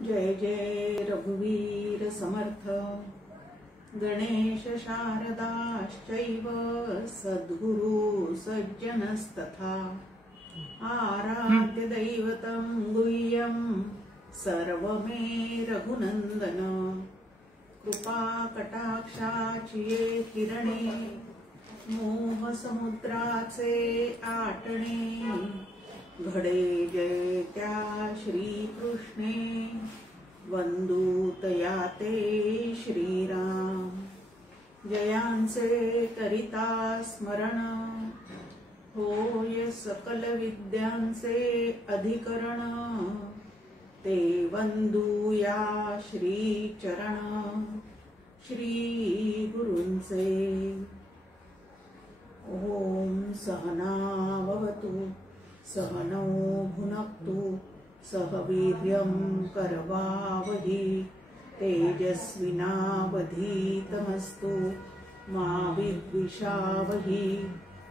जय जय रघुवीर समर्थ गणेश शारदाश्चैव सद्गुरु सज्जनस्तथा आराध्य दैवतं गुह्यं सर्वमे रघुनंदन कृपा कटाक्षाची ये किरणे मोह समुद्राचे आटणे घडे जय त्या श्रीकृष्णे वंदूतया ते श्रीराम जयांचे करिता स्मरण होय सकल विद्यांचे अधिकरण ते वंदूया श्री चरण श्री गुरूंचे ओम सहना भवतु सहनौ भुनक्तु सह वीर्यं करवावहि तेजस्विनावधीतमस्तु मा विद्विषावहि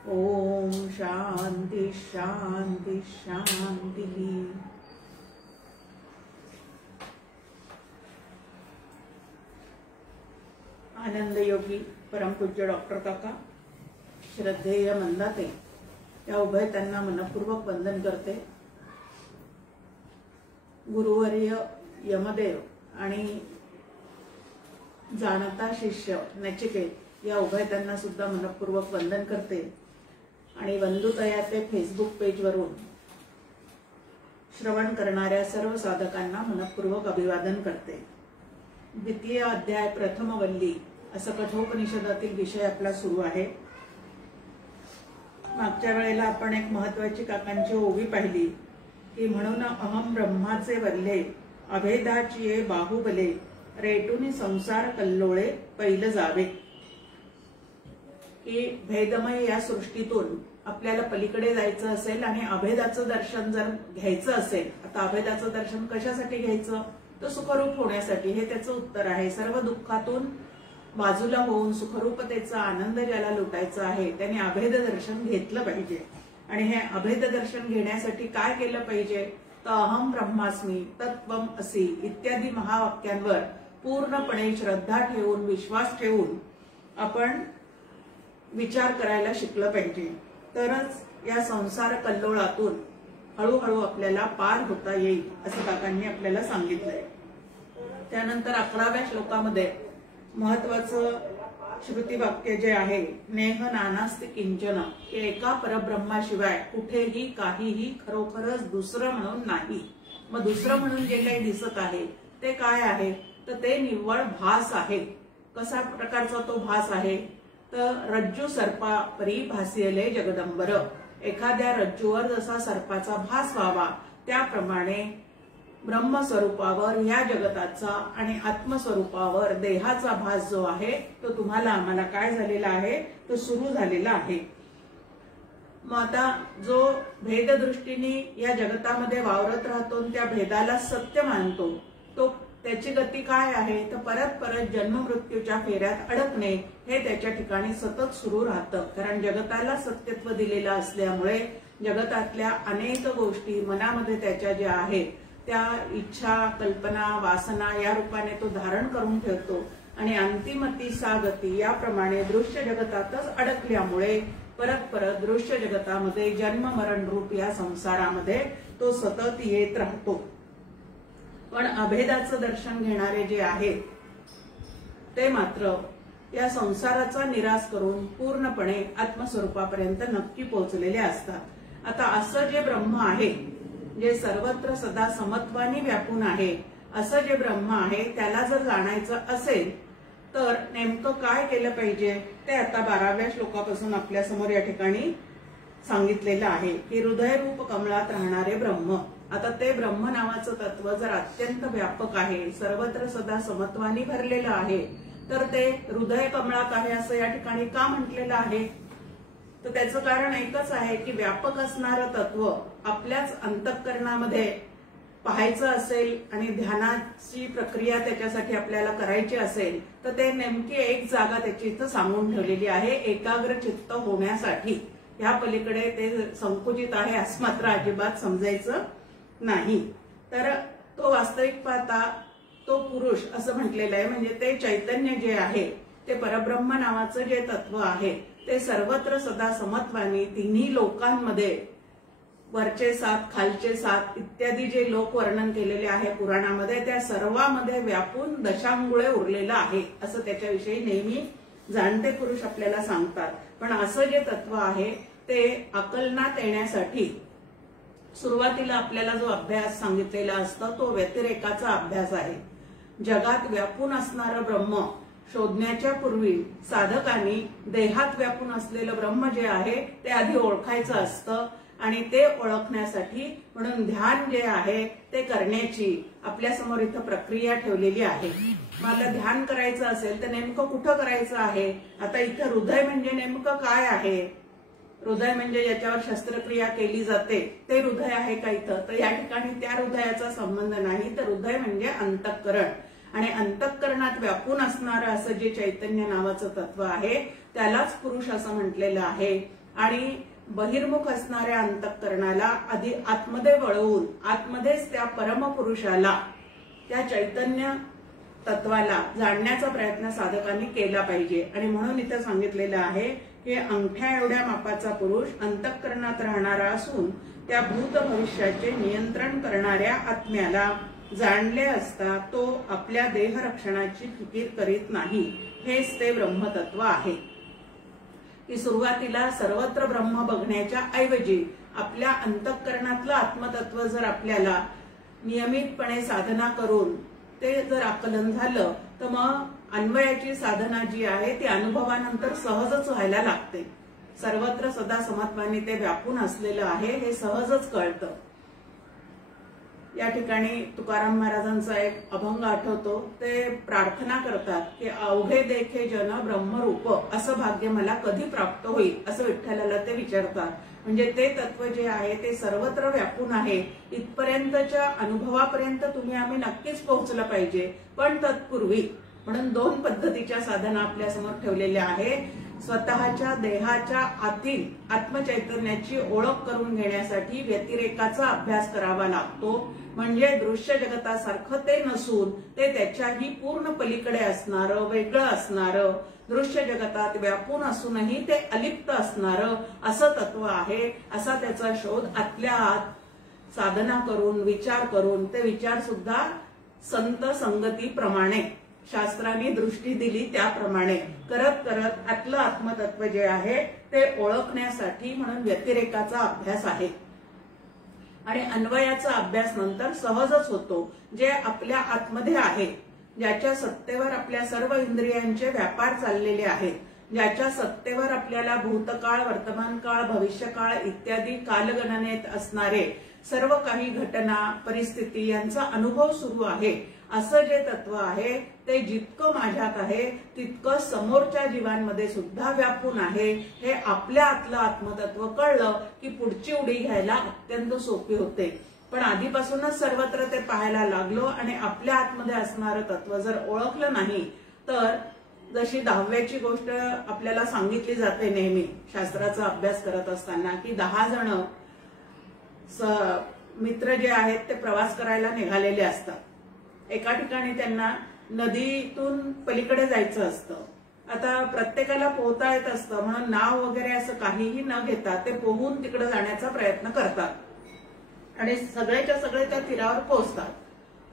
ओम शांति शांति शांति। आनंद योगी परमपूज्य डॉक्टर काका श्रद्धेय मंदाते या उभय त्यांना मनपूर्वक वंदन करते। गुरुवर्य यमदेव आणि जाणता शिष्य नचिकेत या उभय त्यांना सुद्धा मनपूर्वक वंदन करते आणि वंदुतया ते फेसबुक पेजवरून श्रवण करणाऱ्या सर्व साधकांना मनपूर्वक अभिवादन करते। द्वितीय अध्याय प्रथम वल्ली असं कठोपनिषदातील विषय आपला सुरू आहे। मागच्या वेळेला आपण एक महत्वाची काकांची ओवी पाहिली की म्हणून अहम ब्रह्माचे वल्ले अभेदाची ये बाहुबले रेटूनी संसार कल्लोळे पहिलं जावे। की भेदमय या सृष्टीतून आपल्याला पलीकडे जायचं असेल आणि अभेदाचं दर्शन जर घ्यायचं असेल, आता अभेदाचं दर्शन कशासाठी घ्यायचं तर सुखरूप होण्यासाठी, हे त्याचं उत्तर आहे। सर्व दुःखातून बाजूला होऊन सुखरूपतेचा आनंद ज्याला लुटायचा आहे त्याने अभेद दर्शन घेतलं पाहिजे। आणि हे अभेद दर्शन घेण्यासाठी काय केलं पाहिजे तर अहम ब्रह्मास्मी तत्वम असि इत्यादी महावाक्यांवर पूर्णपणे श्रद्धा ठेवून विश्वास ठेवून आपण विचार करायला शिकलं पाहिजे, तरच या संसार कल्लोळातून हळूहळू आपल्याला पार होता येईल असं काकांनी आपल्याला सांगितलंय। त्यानंतर 11व्या श्लोकामध्ये महत्वाचं श्रुती वाक्य जे आहे नेह नानास्ति किंचन, एका परब्रह्माशिवाय कुठेही काहीही खरोखरच दुसरं म्हणून नाही। मग दुसरं म्हणून जे काही दिसत आहे ते काय आहे तर ते निव्वळ भास आहे। कसा प्रकारचा तो भास आहे तर रज्जू सर्पा परी भासियले जगदंबर, एखाद्या रज्जूवर जसा सर्पाचा भास व्हावा त्याप्रमाणे ब्रह्मस्वरूपावर या जगताचा आणि आत्मस्वरूपावर देहाचा भास जो आहे तो तुम्हाला आम्हाला काय झालेला आहे तो सुरू झालेला आहे। मग आता जो भेददृष्टीने या जगतामध्ये वावरत राहतो त्या भेदाला सत्य मानतो तो त्याची गती काय आहे तर परत परत जन्म मृत्यूच्या फेऱ्यात अडकणे हे त्याच्या ठिकाणी सतत सुरू राहतं। कारण जगताला सत्यत्व दिलेलं असल्यामुळे जगतातल्या अनेक गोष्टी मनामध्ये त्याच्या ज्या आहेत त्या इच्छा कल्पना वासना या रूपाने तो धारण करून ठेवतो आणि अंतिमती सा गती याप्रमाणे दृश्य जगतातच अडकल्यामुळे परत परत दृश्य जगतामध्ये जन्म मरण रूप या संसारामध्ये तो सतत येत राहतो। पण अभेदाचं दर्शन घेणारे जे आहेत ते मात्र या संसाराचा निराश करून पूर्णपणे आत्मस्वरूपापर्यंत नक्की पोहोचलेले असतात। आता असं जे ब्रह्म आहे जे सर्वत्र सदा समत्वानी व्यापून आहे असं जे ब्रह्म आहे त्याला जर जाणायचं असेल तर नेमकं काय केलं पाहिजे ते आता 12व्या श्लोकापासून आपल्या समोर या ठिकाणी सांगितलेलं आहे की हृदय रूप कमळात राहणारे ब्रह्म। आता ते ब्रह्म नावाचं तत्व जर अत्यंत व्यापक आहे सर्वत्र सदा समत्वानी भरलेलं आहे तर ते हृदय कमळात आहे असं या ठिकाणी का म्हटलेलं आहे तर त्याचं कारण एकच आहे की व्यापक असणारं तत्व आपल्याच अंतःकरणामध्ये पाहायचं असेल आणि ध्यानाची प्रक्रिया त्याच्यासाठी आपल्याला करायची असेल तर ते नेमकी एक जागा त्याची इथं सांगून ठेवलेली आहे एकाग्र चित्त होण्यासाठी। ह्या पलीकडे ते संकुचित आहे असं मात्र अजिबात समजायचं नाही। तर तो वास्तविक पाहता तो पुरुष असं म्हटलेलं आहे, म्हणजे ते चैतन्य जे आहे ते परब्रह्म नावाचं जे तत्व आहे ते सर्वत्र सदा समत्वानी तिन्ही लोकांमध्ये वरचे 7 खालचे 7 इत्यादी जे लोक वर्णन केलेले आहे पुराणामध्ये त्या सर्वांमध्ये व्यापून दशांगुळे उरलेलं आहे असं त्याच्याविषयी नेहमी जाणते पुरुष आपल्याला सांगतात। पण असं जे तत्व आहे ते आकलनात येण्यासाठी सुरुवातीला आपल्याला जो अभ्यास सांगितलेला असतो तो व्यतिरेकाचा अभ्यास आहे। जगात व्यापून असणारं ब्रह्म शोधण्याच्या पूर्वी साधकांनी देहात व्यापून असलेलं ब्रह्म जे आहे ते आधी ओळखायचं असतं आणि ते ओळखण्यासाठी म्हणून ध्यान जे आहे ते करण्याची आपल्या समोर इथं प्रक्रिया ठेवलेली आहे। मला ध्यान करायचं असेल तर नेमकं कुठं करायचं आहे? आता इथं हृदय म्हणजे नेमकं काय आहे? हृदय म्हणजे ज्याच्यावर शस्त्रक्रिया केली जाते ते हृदय आहे का इथं? तर या ठिकाणी त्या हृदयाचा संबंध नाही, तर हृदय म्हणजे अंतःकरण आणि अंतःकरणात व्यापून असणारं असं जे चैतन्य नावाचं तत्व आहे त्यालाच पुरुष असं म्हटलेलं आहे। आणि बहिर्मुख असणाऱ्या अंतःकरणाला आधी आतमध्ये वळवून आतमध्येच त्या परमपुरुषाला त्या चैतन्य तत्वाला जाणण्याचा प्रयत्न साधकांनी केला पाहिजे। आणि म्हणून इथं सांगितलेलं आहे की अंगठ्या एवढ्या मापाचा पुरुष अंतःकरणात राहणारा असून त्या भूत भविष्याचे नियंत्रण करणाऱ्या आत्म्याला जाणले असता तो आपल्या देह रक्षणाची फिकीर करीत नाही। हेच ते ब्रह्मतत्व आहे की सुरुवातीला सर्वत्र ब्रह्म बघण्याच्या ऐवजी आपल्या अंतःकरणातलं आत्मतत्व जर आपल्याला नियमितपणे साधना करून ते जर आकलन झालं तर मग अन्वयाची साधना जी आहे ती अनुभवानंतर सहजच व्हायला लागते। सर्वत्र सदा समत्वानी ते व्यापून असलेलं आहे हे सहजच कळतं। या ठिकाणी तुकाराम महाराजांचा एक अभंग आठवतो, ते प्रार्थना करतात की अवघे देखे जन ब्रह्मरूप असं भाग्य मला कधी प्राप्त होईल असं विठ्ठलाला ते विचारतात। म्हणजे ते तत्व जे आहे ते सर्वत्र व्यापून आहे इथपर्यंतच्या अनुभवापर्यंत तुम्ही आम्ही नक्कीच पोहोचलं पाहिजे। पण तत्पूर्वी म्हणून 2 पद्धतीच्या साधना आपल्या समोर ठेवलेल्या आहे। स्वतःच्या देहाच्या आतील आत्मचैतन्याची ओळख करून घेण्यासाठी व्यतिरेकाचा अभ्यास करावा लागतो, म्हणजे दृश्य जगतासारखं ते नसून ते त्याच्याही पूर्ण पलीकडे असणारं वेगळं असणारं दृश्य जगतात व्यापून असूनही ते अलिप्त असणारं असं तत्व आहे। असा त्याचा शोध आतल्या आत साधना करून विचार करून ते विचार सुद्धा संत संगतीप्रमाणे शास्त्रांनी दृष्टी दिली त्याप्रमाणे करत करत आतलं आत्मतत्व जे आहे ते ओळखण्यासाठी म्हणून व्यतिरेकाचा अभ्यास आहे। आणि अन्वयाचा अभ्यास नंतर सहजच होतो। जे आपल्या आतमध्ये आहे ज्याच्या सत्तेवर आपल्या सर्व इंद्रियांचे व्यापार चाललेले आहेत, ज्याच्या सत्तेवर आपल्याला भूतकाळ वर्तमानकाळ भविष्यकाळ इत्यादी कालगणनेत असणारे सर्व काही घटना परिस्थिती यांचा अनुभव सुरू आहे असं जे तत्व आहे ते जितकं माझ्यात आहे तितकं समोरच्या जीवांमध्ये सुद्धा व्यापून आहे। हे आपल्या आतलं आत्मतत्व कळलं की पुढची उडी घ्यायला अत्यंत सोपी होते। पण आधीपासूनच सर्वत्र ते पाहायला लागलो आणि आपल्या आतमध्ये असणारं तत्व जर ओळखलं नाही तर जशी 10व्याची गोष्ट आपल्याला सांगितली जाते नेहमी शास्त्राचा अभ्यास करत असताना की 10 जण मित्र जे आहेत ते प्रवास करायला निघालेले असतात। एका ठिकाणी त्यांना नदीतून पलीकडे जायचं असतं। आता प्रत्येकाला पोहता येत असतं म्हणून नाव वगैरे असं काहीही न घेता ते पोहून तिकडे जाण्याचा प्रयत्न करतात आणि सगळेच्या सगळे त्या तीरावर पोहोचतात।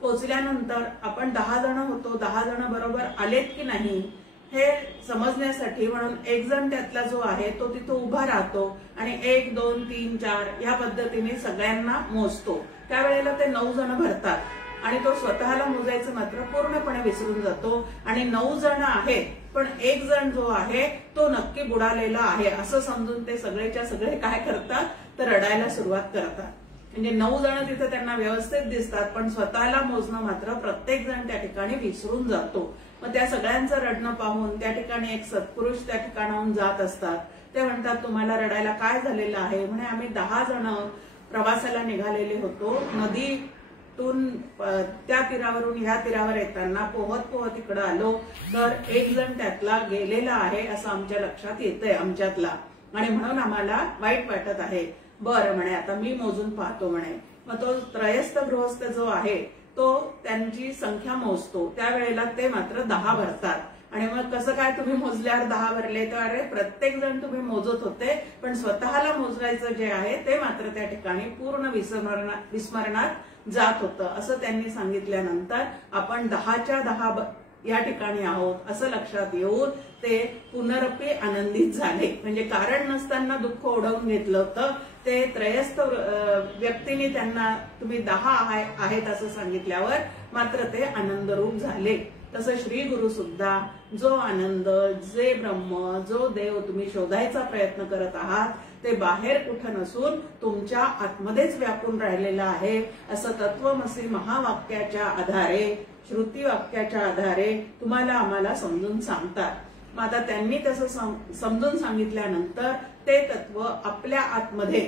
पोहोचल्यानंतर आपण 10 जण होतो, 10 जण बरोबर आलेत की नाही हे समजण्यासाठी म्हणून एक जण त्यातला जो आहे तो तिथं उभा राहतो आणि 1 2 3 4 या पद्धतीने सगळ्यांना मोजतो। त्यावेळेला ते 9 जण भरतात आणि तो स्वतःला मोजायचं मात्र पूर्णपणे विसरून जातो आणि 9 जण आहेत पण 1 जण जो आहे तो नक्की बुडालेला आहे असं समजून ते सगळेच्या सगळे काय करतात तर रडायला सुरुवात करतात। म्हणजे 9 जण तिथे त्यांना व्यवस्थित दिसतात पण स्वतःला मोजणं मात्र प्रत्येक जण त्या ठिकाणी विसरून जातो। मग त्या सगळ्यांचं रडणं पाहून त्या ठिकाणी एक सत्पुरुष त्या ठिकाणाहून जात असतात। ते म्हणतात तुम्हाला रडायला काय झालेलं आहे? म्हणे आम्ही 10 जण प्रवासाला निघालेले होतो, नदीतून त्या तीरावरून ह्या तीरावर येताना पोहत पोहत इकडे आलो तर 1 जण त्यातला गेलेला आहे असं आमच्या लक्षात येतंय आमच्यातला आणि म्हणून आम्हाला वाईट वाटत आहे. बरं म्हणे, आता मी मोजून पाहतो म्हणे. मग तो त्रयस्थ गृहस्थ जो आहे तो त्यांची संख्या मोजतो. त्यावेळेला ते मात्र 10 भरतात. आणि मग कसं काय तुम्ही मोजल्यावर 10 भरले? तर अरे प्रत्येक जण तुम्ही मोजत होते, पण स्वतःला मोजवायचं जे आहे ते मात्र त्या ठिकाणी पूर्ण विस्मरणात जात होतं. असं त्यांनी सांगितल्यानंतर आपण 10च्या 10 या ठिकाणी आहोत असं लक्षात येऊन ते पुनरपी आनंदित झाले. म्हणजे कारण नसताना दुःख ओढवून घेतलं होतं ते त्रयस्थ व्यक्तीने त्यांना तुम्ही 10 आहेत असं सांगितल्यावर मात्र ते आनंदरूप झाले. तसं श्री गुरु सुद्धा जो आनंद, जे ब्रह्म, जो देव तुम्ही शोधायचा प्रयत्न करत आहात ते बाहेर कुठं नसून तुमच्या आतमध्येच व्यापून राहिलेलं आहे असं तत्वमसी महावाक्याच्या आधारे, श्रुती वाक्याच्या आधारे तुम्हाला आम्हाला समजून सांगतात. मग आता त्यांनी तसं समजून सांगितल्यानंतर ते तत्व आपल्या आतमध्ये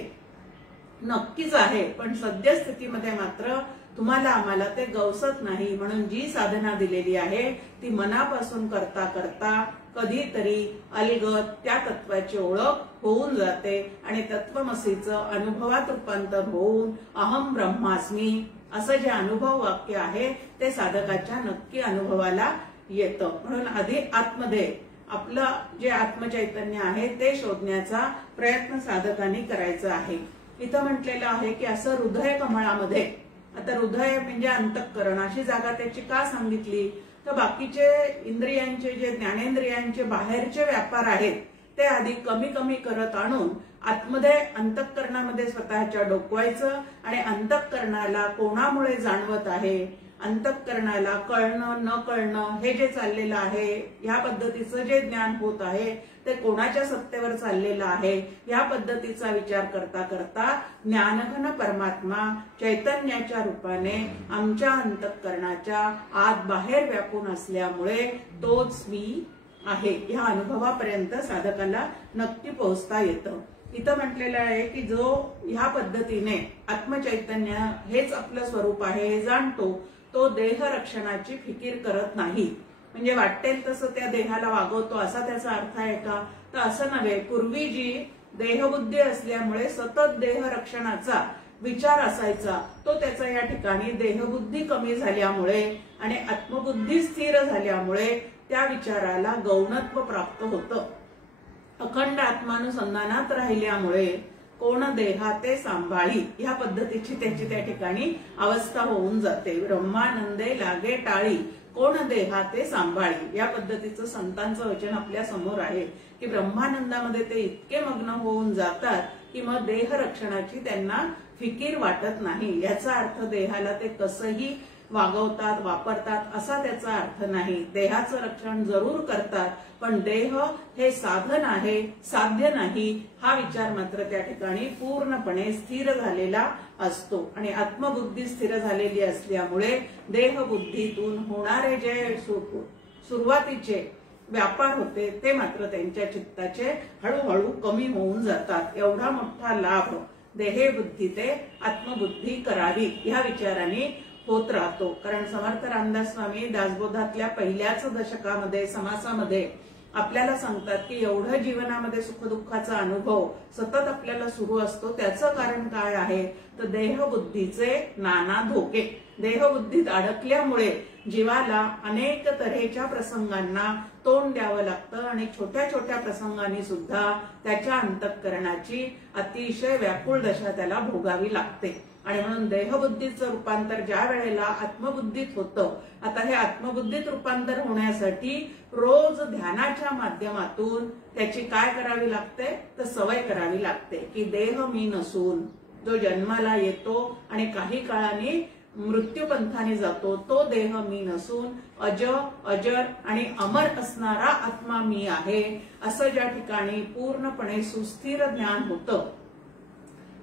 नक्कीच आहे, पण सद्यस्थितीमध्ये मात्र तुम्हाला आम्हाला ते गवसत नाही. म्हणून जी साधना दिलेली आहे ती मनापासून करता करता कधीतरी अलगद त्या तत्वाची ओळख होऊन जाते आणि तत्वमसीचं अनुभवात रूपांतर होऊन अहम ब्रह्मास्मी असं जे अनुभव वाक्य आहे ते साधकाच्या नक्की अनुभवाला येतं. म्हणून आधी आतमध्ये आपलं जे आत्मचैतन्य आहे ते शोधण्याचा प्रयत्न साधकांनी करायचा आहे. इथं म्हटलेलं आहे की असं हृदय कमळामध्ये, आता हृदय म्हणजे अंतःकरण, अशी जागा त्याची का सांगितली? तर बाकीचे इंद्रियांचे जे ज्ञानेंद्रियांचे बाहेरचे व्यापार आहेत ते आधी कमी कमी करत आणून आतमध्ये अंतःकरणामध्ये स्वतःच्या डोकवायचं आणि अंतःकरणाला कोणामुळे जाणवत आहे, अंतःकरणाला कळणं न कळणं हे जे चाललेलं आहे, ह्या पद्धतीचं जे ज्ञान होत आहे ते कोणाच्या सत्तेवर चाललेलं आहे या पद्धतीचा विचार करता करता ज्ञानघन परमात्मा चैतन्याच्या रूपाने आमच्या अंतःकरणाच्या आत बाहेर व्यापून असल्यामुळे तोच मी आहे ह्या अनुभवापर्यंत साधकाला नक्की पोहोचता येतं. इथं म्हटलेलं आहे की जो ह्या पद्धतीने आत्मचैतन्य हेच आपलं स्वरूप आहे हे जाणतो तो देह रक्षणाची फिकीर करत नाही. म्हणजे वाटेल तसं त्या देहाला वागवतो असा त्याचा अर्थ आहे का? तर असं नव्हे. पूर्वी जी देहबुद्धी असल्यामुळे सतत देह रक्षणाचा विचार असायचा तो त्याचा या ठिकाणी देहबुद्धी कमी झाल्यामुळे आणि आत्मबुद्धी स्थिर झाल्यामुळे त्या विचाराला गौणत्व प्राप्त होतं. अखंड आत्मानुसंधानात राहिल्यामुळे कोण देहा ते सांभाळी ह्या पद्धतीची त्याची त्या ठिकाणी अवस्था होऊन जाते. ब्रह्मानंदे लागे टाळी कोण देहा ते सांभाळी या पद्धतीचं संतांचं वचन आपल्या समोर आहे की ब्रह्मानंदामध्ये ते इतके मग्न होऊन जातात की मग देह रक्षणाची त्यांना फिकीर वाटत नाही. याचा अर्थ देहाला ते कसंही वागवतात वापरतात असा त्याचा अर्थ नाही. देहाचं रक्षण जरूर करतात पण देह हे साधन आहे, साध्य नाही हा विचार मात्र त्या ठिकाणी पूर्णपणे स्थिर झालेला असतो. आणि आत्मबुद्धी स्थिर झालेली असल्यामुळे देहबुद्धीतून होणारे जे सुरुवातीचे व्यापार होते ते मात्र त्यांच्या चित्ताचे हळूहळू कमी होऊन जातात. एवढा मोठा लाभ देहे बुद्धी ते आत्मबुद्धी करावी ह्या विचाराने होत राहतो. कारण समर्थ रामदास स्वामी दासबोधातल्या पहिल्याच दशकामध्ये समासामध्ये आपल्याला सांगतात की एवढं जीवनामध्ये सुखदुःखाचा अनुभव सतत आपल्याला सुरू असतो त्याचं कारण काय आहे? तर देहबुद्धीचे नाना धोके. देहबुद्धीत अडकल्यामुळे जीवाला अनेक तऱ्हेच्या प्रसंगांना तोंड द्यावं लागतं आणि छोट्या छोट्या प्रसंगांनी सुद्धा त्याच्या अंतःकरणाची अतिशय व्याकुळ दशा त्याला भोगावी लागते. आणि म्हणून देहबुद्धीचं रूपांतर ज्या वेळेला आत्मबुद्धीत होतं, आता हे आत्मबुद्धीत रूपांतर होण्यासाठी रोज ध्यानाच्या माध्यमातून त्याची काय करावी लागते? तर सवय करावी लागते की देह मी नसून जो जन्माला येतो आणि काही काळाने मृत्यूपंथाने जातो तो देह मी नसून अजर आणि अमर असणारा आत्मा मी आहे असं ज्या ठिकाणी पूर्णपणे सुस्थिर ज्ञान होतं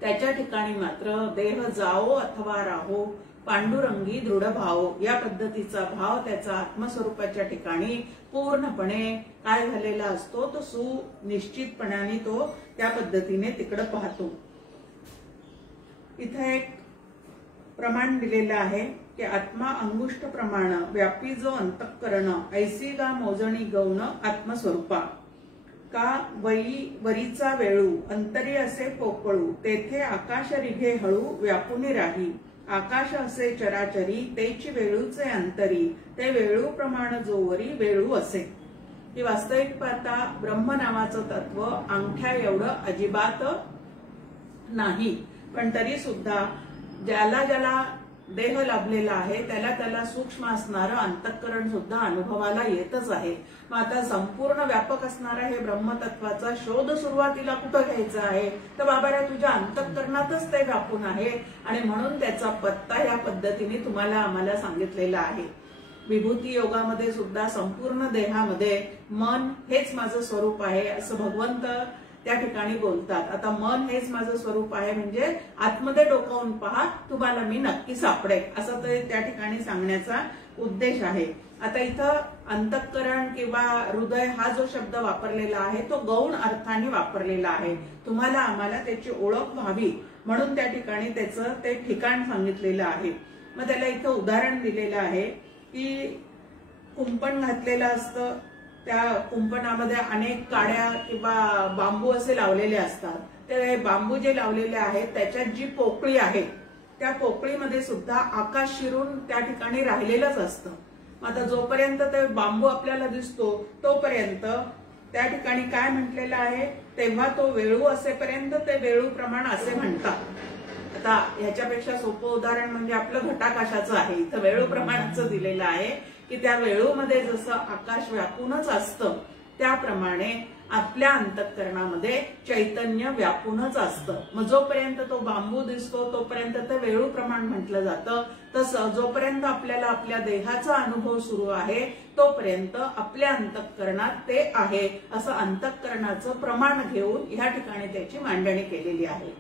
त्याच्या ठिकाणी मात्र देह जाओ अथवा राहो पांडुरंगी दृढ भाव या पद्धतीचा भाव त्याचा आत्मस्वरूपाच्या ठिकाणी पूर्णपणे काय झालेला असतो तो सुनिश्चितपणाने तो त्या पद्धतीने तिकडे पाहतो. इथे एक प्रमाण दिलेलं आहे की आत्मा अंगुष्ठ प्रमाण व्यापी जो अंतःकरण ऐसी गा मोजणी गौण आत्मस्वरूपा. का वरीचा वेळू अंतरी असे पोकळू तेथे आकाश रिघे हळू व्यापुनी राही आकाश असे चराचरी तेची वेळूचे अंतरी ते वेळू प्रमाण जोवरी वेळू असे. ही वास्तविक पाहता ब्रह्म नावाचं तत्व अंगठ्या एवढं अजिबात नाही, पण तरी सुद्धा ज्याला ज्याला देह लाभलेला आहे त्याला त्याला सूक्ष्म असणारं अंतःकरण सुद्धा अनुभवाला येतच आहे. मग आता संपूर्ण व्यापक असणारा हे ब्रह्मतत्वाचा शोध सुरुवातीला कुठं घ्यायचा आहे, तर बाबा तुझ्या अंतःकरणातच ते व्यापून आहे आणि म्हणून त्याचा पत्ता या पद्धतीने तुम्हाला आम्हाला सांगितलेला आहे. विभूती योगामध्ये सुद्धा संपूर्ण देहामध्ये मन हेच माझं स्वरूप आहे असं भगवंत त्या ठिकाणी बोलतात. आता मन हेच माझं स्वरूप आहे म्हणजे आतमध्ये डोकावून पहा, तुम्हाला मी नक्की सापडेल असं तर त्या ठिकाणी सांगण्याचा उद्देश आहे. आता इथं अंतःकरण किंवा हृदय हा जो शब्द वापरलेला आहे तो गौण अर्थाने वापरलेला आहे. तुम्हाला आम्हाला त्याची ओळख व्हावी म्हणून त्या ठिकाणी त्याचं ते ठिकाण सांगितलेलं आहे. मग त्याला इथं उदाहरण दिलेलं आहे की कुंपण घातलेलं असतं, त्या कुंपणामध्ये अनेक काड्या किंवा बांबू असे लावलेले असतात. ते बांबू जे लावलेले आहेत त्याच्यात जी पोकळी आहे त्या पोकळीमध्ये सुद्धा आकाश शिरून त्या ठिकाणी राहिलेलंच असतं. आता जोपर्यंत ते बांबू आपल्याला दिसतो तोपर्यंत त्या ठिकाणी काय म्हटलेलं आहे, तेव्हा तो वेळू असेपर्यंत ते वेळू प्रमाण असे म्हणतात. आता ह्याच्यापेक्षा सोपं उदाहरण म्हणजे आपलं घटाकाशाचं आहे. इथं वेळू प्रमाणाचं दिलेलं आहे की त्या वेळूमध्ये जसं आकाश व्यापूनच असतं त्याप्रमाणे आपल्या अंतःकरणामध्ये चैतन्य व्यापूनच असतं. मग जोपर्यंत तो बांबू दिसतो तोपर्यंत ते वेळू प्रमाण म्हटलं जातं. तसं जोपर्यंत आपल्याला आपल्या देहाचा अनुभव सुरू आहे तोपर्यंत आपल्या अंतःकरणात ते आहे असं अंतःकरणाचं प्रमाण घेऊन या ठिकाणी त्याची मांडणी केलेली आहे.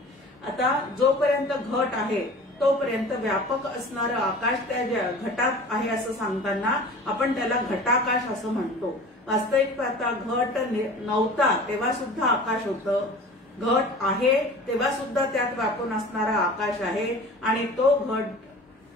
आता जोपर्यंत घट आहे तोपर्यंत व्यापक असणारं आकाश त्या घटात आहे असं सांगताना आपण त्याला घटाकाश असं म्हणतो. वास्तविक पाहता घट नव्हता तेव्हा सुद्धा आकाश होतं, घट आहे तेव्हा सुद्धा त्यात व्यापून असणारा आकाश आहे आणि तो घट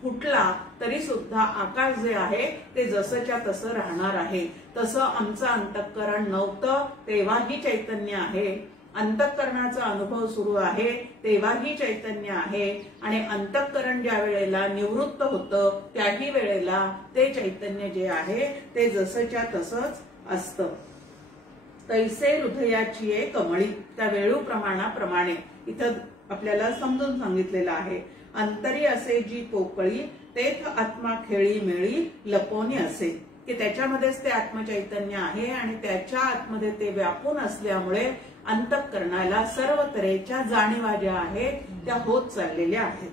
फुटला तरी सुद्धा आकाश जे आहे ते जसंच्या तसं राहणार आहे. तसं आमचं अंतःकरण नव्हतं तेव्हाही चैतन्य आहे, अंतःकरणाचा अनुभव सुरू आहे तेव्हाही चैतन्य आहे आणि अंतःकरण ज्या वेळेला निवृत्त होतं त्याही वेळेला ते चैतन्य जे आहे ते जसंच्या तसंच असतं. तैसे हृदयाची कमळी त्या वेळू प्रमाणाप्रमाणे इथं आपल्याला समजून सांगितलेलं आहे. अंतरी असे जी पोकळी तेथ आत्मा खेळी मेळी लपवणी असे की त्याच्यामध्येच ते आत्मचैतन्य आहे आणि त्याच्या आतमध्ये ते व्यापून असल्यामुळे अंतःकरणाला सर्व तऱ्हेच्या जाणीवा ज्या आहेत त्या होत चाललेल्या आहेत.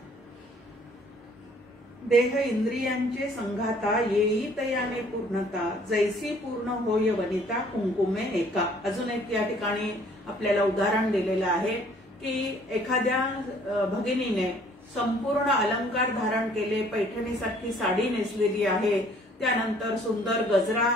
देह इंद्रियांचे संघाता येई तयाने पूर्णता जैसी पूर्ण होय वनिता कुंकुमे एका. अजून एक या ठिकाणी आपल्याला उदाहरण दिलेलं आहे की एखाद्या भगिनीने संपूर्ण अलंकार धारण केले, पैठणीसारखी साडी नेसलेली आहे, त्यानंतर सुंदर गजरा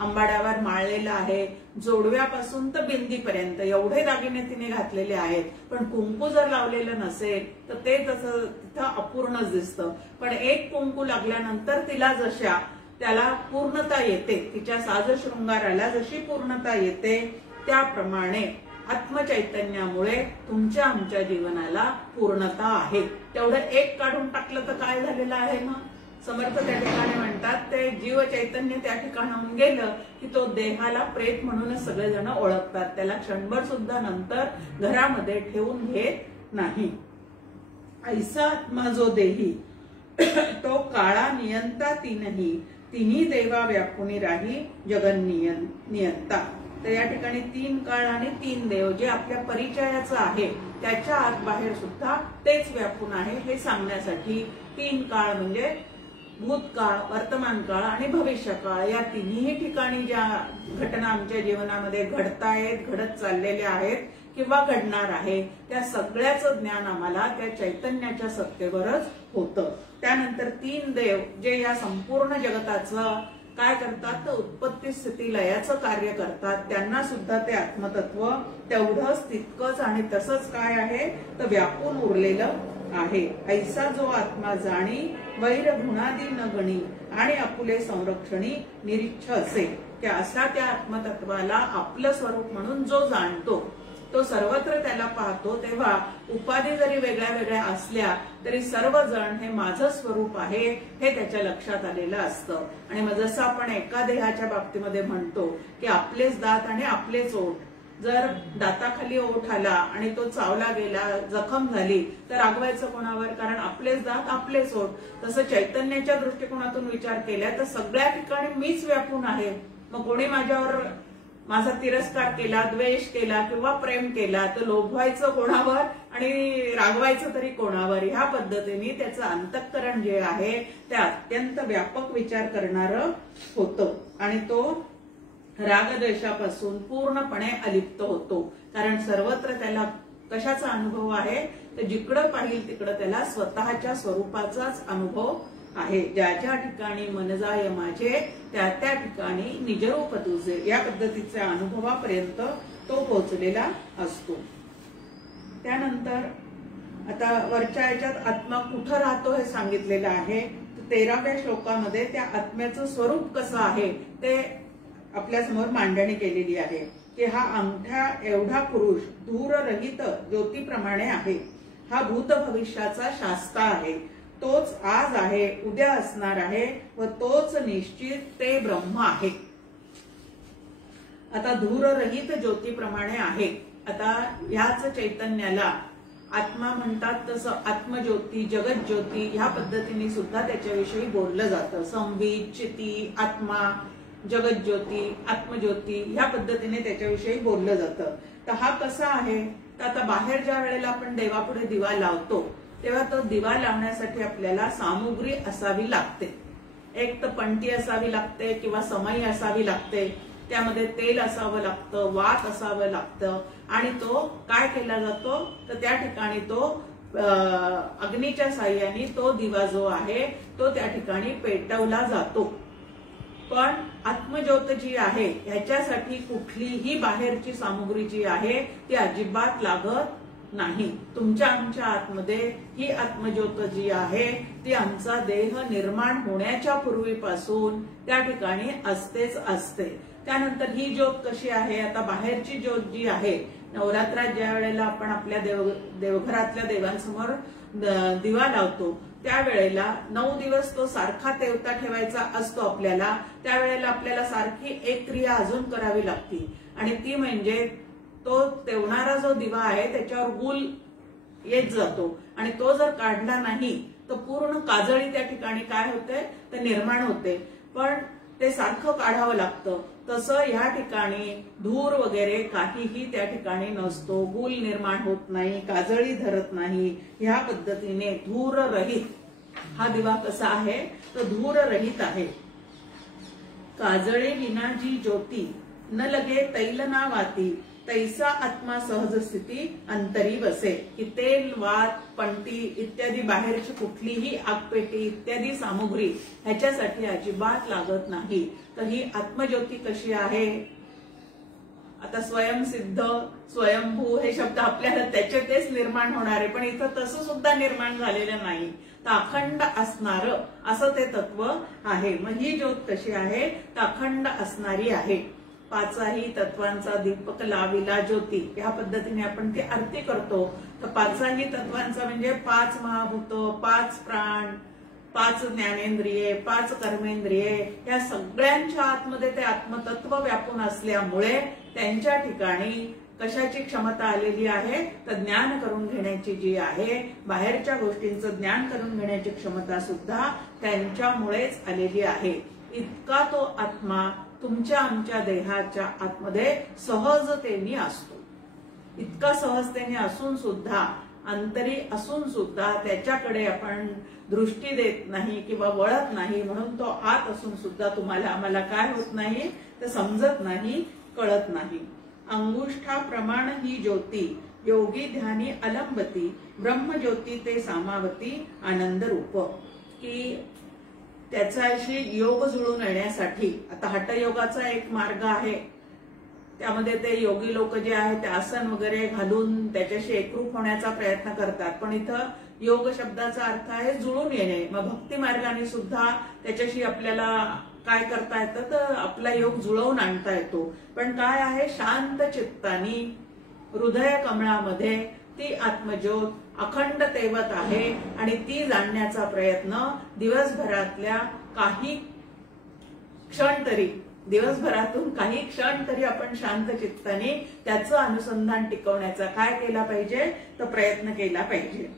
अंबाड्यावर माळलेला आहे, जोडव्यापासून तर बिंदीपर्यंत एवढे दागिने तिने घातलेले आहेत, पण कुंकू जर लावलेलं नसेल तर ते तसं तिथं अपूर्णच दिसतं. पण एक कुंकू लागल्यानंतर तिला जशा त्याला पूर्णता येते, तिच्या साज शृंगाराला जशी पूर्णता येते त्याप्रमाणे आत्मचैतन्यामुळे तुमच्या आमच्या जीवनाला पूर्णता आहे. तेवढं एक काढून टाकलं तर काय झालेलं आहे मग? समर्थ त्या ठिकाणी म्हणतात ते जीव चैतन्य त्या ठिकाणाहून गेलं की तो देहाला प्रेत म्हणूनच सगळेजण ओळखतात, त्याला क्षणभर सुद्धा नंतर घरामध्ये ठेवून घेत नाही. ऐसा आत्मा जो देही तो काळा नियंता तीनही तिन्ही देवा व्यापुनी राही जगन नियंता. तर या ठिकाणी 3 काळ आणि 3 देव जे आपल्या परिचयाचं आहे त्याच्या आत बाहेर सुद्धा तेच व्यापून आहे हे सांगण्यासाठी 3 काळ म्हणजे भूतकाळ, वर्तमान काळ आणि भविष्यकाळ या तिन्ही ठिकाणी ज्या घटना आमच्या जीवनामध्ये घडतायत, घडत चाललेल्या आहेत किंवा घडणार आहे त्या सगळ्याचं ज्ञान आम्हाला त्या चैतन्याच्या सत्तेवरच होतं. त्यानंतर 3 देव जे या संपूर्ण जगताचं काय करतात तर उत्पत्ती स्थिती लयाचं कार्य करतात, त्यांना सुद्धा ते आत्मतत्व तेवढंच तितकंच आणि तसंच काय आहे तर व्यापून उरलेलं आहे। ऐसा जो आत्मा जाणी वैर गुणादी न गणी आणि आपुले संरक्षणी निरीच्छ असे, की असा त्या आत्मतत्वाला आपलं स्वरूप म्हणून जो जाणतो तो सर्वत्र त्याला पाहतो, तेव्हा उपाधी जरी वेगळ्या वेगळ्या असल्या तरी सर्वजण हे माझं स्वरूप आहे हे त्याच्या लक्षात आलेलं असतं। आणि मग जसं आपण एका देहाच्या बाबतीमध्ये म्हणतो की आपलेच दात आणि आपलेच ओठ, जर दाताखाली ओठ आला आणि तो चावला गेला, जखम झाली, तर रागवायचं कोणावर? कारण आपलेच दात आपलेच ओठ। तसं चैतन्याच्या दृष्टिकोनातून विचार केला तर सगळ्या ठिकाणी मीच व्यापून आहे। मग कोणी माझा तिरस्कार केला, द्वेष केला किंवा प्रेम केला तर लोभवायचं कोणावर आणि रागवायचं तरी कोणावर? ह्या पद्धतीने त्याचं अंतःकरण जे आहे ते अत्यंत व्यापक विचार करणारं होतं आणि तो रागद्वेषापासून पूर्णपणे अलिप्त होतो। कारण सर्वत्र त्याला कशाचा अनुभव आहे? तर जिकडं पाहिल तिकडं त्याला स्वतःच्या स्वरूपाचाच अनुभव आहे। ज्या ज्या ठिकाणी मन जाय माझे त्या त्या ठिकाणी निजरूप तुझे, या पद्धतीच्या अनुभवापर्यंत तो पोहोचलेला असतो। त्यानंतर आता वरच्या याच्यात आत्मा कुठं राहतो हे सांगितलेलं आहे। 13व्या श्लोकामध्ये त्या आत्म्याचं स्वरूप कसं आहे ते आपल्या समोर मांडणी केलेली आहे की हा अंगठ्या एवढा पुरुष धूररहित ज्योतीप्रमाणे आहे। हा भूत भविष्याचा शास्ता आहे, तोच आज आहे, उद्या असणार आहे व तोच निश्चित ते ब्रह्म आहे। आता धूररहित ज्योतीप्रमाणे आहे, आता ह्याच चैतन्याला आत्मा म्हणतात। तसं आत्मज्योती, जगज्योती ह्या पद्धतीने सुद्धा त्याच्याविषयी बोललं जातं। संवित, चिती, आत्मा, जगज्योती, आत्मज्योती ह्या पद्धतीने त्याच्याविषयी बोललं जातं। तर हा कसा आहे? तर आता बाहेर ज्या वेळेला आपण देवापुढे दिवा लावतो तेव्हा तो दिवा लावण्यासाठी आपल्याला सामुग्री असावी लागते। एक तर पणती असावी लागते किंवा समई असावी लागते, त्यामध्ये तेल असावं लागतं, वात असावं लागतं आणि तो काय केला जातो तर त्या ठिकाणी तो अग्नीच्या साह्याने तो दिवा जो आहे तो त्या ठिकाणी पेटवला जातो। पण आत्मज्योत जी आहे ह्याच्यासाठी कुठलीही बाहेरची सामुग्री जी आहे ती अजिबात लागत नाही। तुमच्या आमच्या आतमध्ये ही आत्मज्योत जी आहे ती आमचा देह निर्माण होण्याच्या पूर्वीपासून त्या ठिकाणी असतेच असते। त्यानंतर ही ज्योत कशी आहे? आता बाहेरची ज्योत जी आहे, नवरात्रात ज्या वेळेला आपण आपल्या देवघरातल्या देवांसमोर दिवा लावतो त्यावेळेला 9 दिवस तो सारखा तेवता ठेवायचा असतो आपल्याला, त्यावेळेला आपल्याला सारखी एक क्रिया अजून करावी लागती आणि ती म्हणजे तो तेवणारा जो दिवा आहे त्याच्यावर गुल येत जातो आणि तो जर काढला नाही तर पूर्ण काजळी त्या ठिकाणी काय होते तर निर्माण होते, पण ते सारखं काढावं लागतं। तसं ह्या ठिकाणी धूर वगैरे काहीही त्या ठिकाणी नसतो, गुल निर्माण होत नाही, काजळी धरत नाही। ह्या पद्धतीने धूर रहित हा दिवा कसा आहे तर धूर रहित आहे। काजळे विना जी ज्योती न लगे तैल ना वाती, तैसा आत्मा सहज स्थिती अंतरी बसे। की तेल, वात, पणती इत्यादी बाहेरची कुठलीही आगपेटी इत्यादी सामुग्री ह्याच्यासाठी अजिबात लागत नाही। तर ही आत्मज्योती कशी आहे? आता स्वयंसिद्ध, स्वयंभू हे शब्द आपल्याला त्याचे तेच निर्माण होणार आहे, पण इथं तसं सुद्धा निर्माण झालेलं नाही, तर अखंड असणार असं ते तत्व आहे। मग ही ज्योत कशी आहे तर अखंड असणारी आहे। पाचही तत्वांचा दीपक लाविला ज्योती, ह्या पद्धतीने आपण ती आरती करतो। तर पाचही तत्वांचा म्हणजे 5 महाभूत, 5 प्राण, 5 ज्ञानेंद्रिये, 5 कर्मेंद्रिये, या सगळ्यांच्या आतमध्ये ते आत्मतत्व व्यापून असल्यामुळे त्यांच्या ठिकाणी कशाची क्षमता आलेली आहे तर ज्ञान करून घेण्याची जी आहे, बाहेरच्या गोष्टींचं ज्ञान करून घेण्याची क्षमता सुद्धा त्यांच्यामुळेच आलेली आहे। इतका तो आत्मा तुमच्या आमच्या देहाच्या आतमध्ये सहजतेने असतो। इतका सहजतेने असून सुद्धा, अंतरी असून सुद्धा त्याच्याकडे आपण दृष्टी देत नाही किंवा वळत नाही, म्हणून तो आत असून सुद्धा तुम्हाला आम्हाला काय होत नाही तर समजत नाही, कळत नाही। अंगुष्ठा प्रमाण ही ज्योती योगी ध्यानी अलंबती, ब्रह्मज्योती ते सामावती आनंद रूप। की त्याच्याशी योग जुळून येण्यासाठी आता हठयोगाचा एक मार्ग आहे, त्यामध्ये ते योगी लोक जे आहेत ते आसन वगैरे घालून त्याच्याशी एकरूप होण्याचा प्रयत्न करतात, पण इथं योग शब्दाचा अर्थ आहे जुळून येणे. मग भक्ती मार्गाने सुद्धा त्याच्याशी आपल्याला काय करता येतं तर आपला योग जुळवून आणता येतो. पण काय आहे, शांत चित्तानी हृदय कमळामध्ये ती आत्मज्योत अखंड तेवत आहे आणि ती जाणण्याचा प्रयत्न दिवसभरातल्या काही क्षण तरी, दिवसभरातून काही क्षण तरी आपण शांत चित्ताने त्याचं अनुसंधान टिकवण्याचा काय केला पाहिजे तर प्रयत्न केला पाहिजे.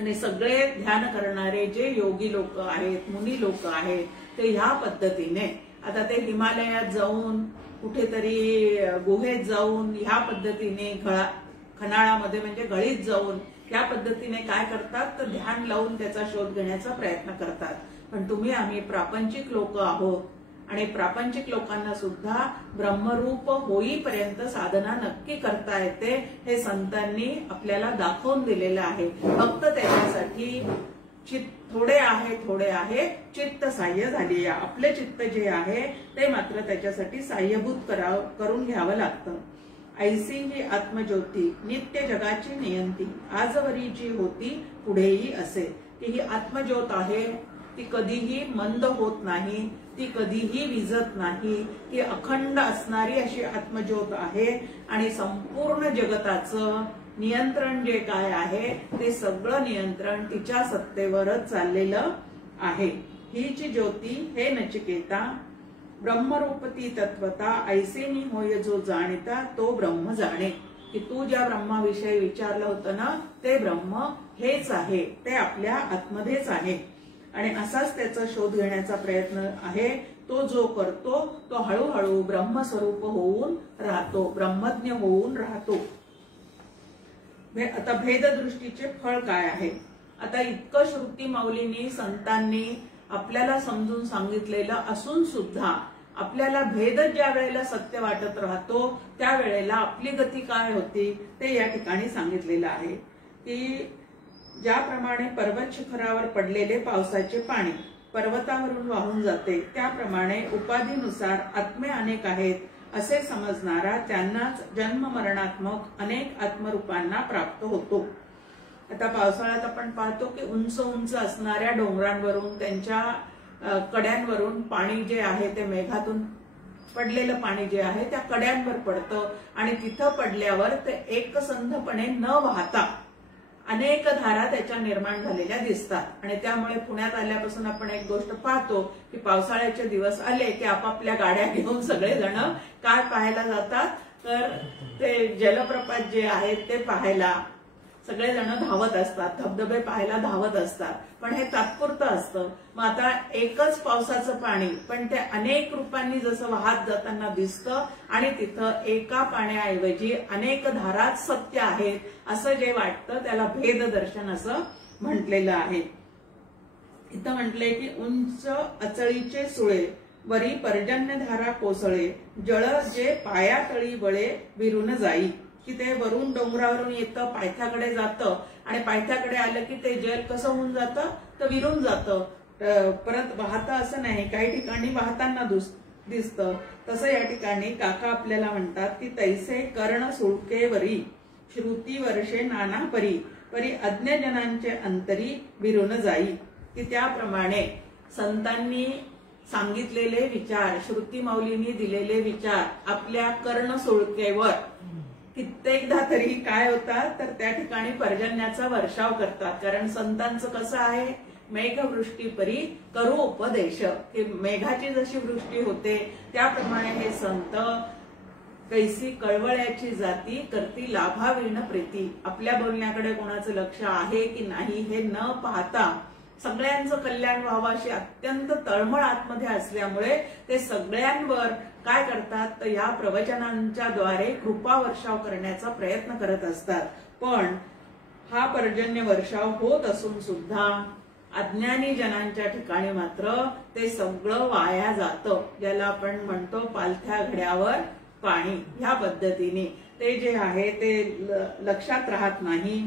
आणि सगळे ध्यान करणारे जे योगी लोक आहेत, मुनी लोक आहेत, ते ह्या पद्धतीने आता ते हिमालयात जाऊन कुठेतरी गुहेत जाऊन ह्या पद्धतीने खनाळामध्ये म्हणजे गळीत जाऊन ह्या पद्धतीने काय करतात तर ध्यान लावून त्याचा शोध घेण्याचा प्रयत्न करतात. पण तुम्ही आम्ही प्रापंचिक लोक आहोत आणि प्रापंचिक लोकांना सुद्धा ब्रह्मरूप होईपर्यंत साधना नक्की करता येते हे संतांनी आपल्याला दाखवून दिलेलं आहे. फक्त त्याच्यासाठी थोडे आहे चित्त साह्य झाली. आपले चित्त जे आहे ते मात्र त्याच्यासाठी साह्यभूत करून घ्यावं लागतं. ऐसी ही आत्मज्योती नित्य जगाची नियंती आजवरी जी होती पुढेही असे. की ही आत्मज्योत आहे ती कधीही मंद होत नाही, ती कधीही विझत नाही, ती अखंड असणारी अशी आत्मज्योत आहे आणि संपूर्ण जगताचं नियंत्रण जे काय आहे ते सगळं नियंत्रण तिच्या सत्तेवरच चाललेलं आहे. हीची ज्योती हे नचिकेता ब्रह्मरूपती तत्वता ऐसेनी होय जो जाणता तो ब्रह्म जाणे. की तू ज्या ब्रह्माविषयी विचारलं होतं ना ते ब्रह्म हेच आहे, ते आपल्या आतमध्येच आहे आणि असाच त्याचा शोध घेण्याचा प्रयत्न आहे. तो जो करतो तो हळूहळू ब्रह्मस्वरूप होऊन राहतो, ब्रह्मज्ञ होऊन राहतो. आता भेददृष्टीचे फळ काय आहे. आता इतकं श्रुती माऊलींनी संतांनी आपल्याला समजून सांगितलेलं असून सुद्धा आपल्याला भेद ज्या वेळेला सत्य वाटत राहतो त्यावेळेला आपली गती काय होती ते या ठिकाणी सांगितलेलं आहे. की ज्याप्रमाणे पर्वत शिखरावर पडलेले पावसाचे पाणी पर्वतावरून वाहून जाते त्याप्रमाणे उपाधीनुसार आत्मे अनेक आहेत असे समजणारा त्यांनाच जन्म मरणात्मक अनेक आत्मरूपांना प्राप्त होतो. आता पावसाळ्यात आपण पाहतो की उंच उंच असणाऱ्या डोंगरांवरून त्यांच्या कड्यांवरून पाणी जे आहे ते मेघातून पडलेलं पाणी जे आहे त्या कड्यांवर पडतं आणि तिथं पडल्यावर ते एकसंधपणे न वाहता अनेक धारा त्याच्या निर्माण झालेल्या दिसतात. आणि त्यामुळे पुण्यात आल्यापासून आपण एक गोष्ट पाहतो की पावसाळ्याचे दिवस आले की आपापल्या गाड्या घेऊन सगळेजण काय पाहायला जातात तर ते जलप्रपात जे आहेत ते पाहायला सगळेजण धावत असतात, धबधबे पाहायला धावत असतात. पण हे तात्पुरतं असतं. मग आता एकच पावसाचं पाणी पण ते अनेक रूपांनी जसं वाहत जाताना दिसतं आणि तिथं एका पाण्याऐवजी अनेक धाराच सत्य आहेत असं जे वाटतं त्याला भेद दर्शन असं म्हटलेलं आहे. इथं म्हटलंय की उंच अचळीचे सुळे वरी पर्जन्यधारा कोसळे जळ जे पायातळी बळे विरून जाई. की ते वरून डोंगरावरून येतं पायथ्याकडे जातं आणि पायथ्याकडे आलं की ते जल कसं होऊन जातं तर विरून जातं, परत वाहतं असं नाही, काही ठिकाणी वाहताना दिसतं. तसं या ठिकाणी काका आपल्याला म्हणतात की तैसे कर्ण सुळकेवरी श्रुती वर्षे नाना परी परी अज्ञजनांचे अंतरी विरून जाई. की त्याप्रमाणे संतांनी सांगितलेले विचार, श्रुती माऊलींनी दिलेले विचार आपल्या कर्ण सुळकेवर कित्येकदा तरी काय होतात तर त्या ठिकाणी पर्जन्याचा वर्षाव करतात. कारण संतांचं कसं आहे मेघवृष्टी परी करू उपदेश, की मेघाची जशी वृष्टी होते त्याप्रमाणे हे संत कैसी कळवळ्याची जाती करती लाभाविण प्रीती. आपल्या बोलण्याकडे कोणाचं लक्ष आहे की नाही हे न पाहता सगळ्यांचं कल्याण व्हावं अशी अत्यंत तळमळ आतमध्ये असल्यामुळे ते सगळ्यांवर काय करतात तर या प्रवचनांच्या द्वारे कृपा वर्षाव करण्याचा प्रयत्न करत असतात. पण हा पर्जन्य वर्षाव होत असून सुद्धा अज्ञानी जनांच्या ठिकाणी मात्र ते सगळं वाया जातं. ज्याला आपण म्हणतो पालथ्या घड्यावर पाणी, ह्या पद्धतीने ते जे आहे ते लक्षात राहत नाही.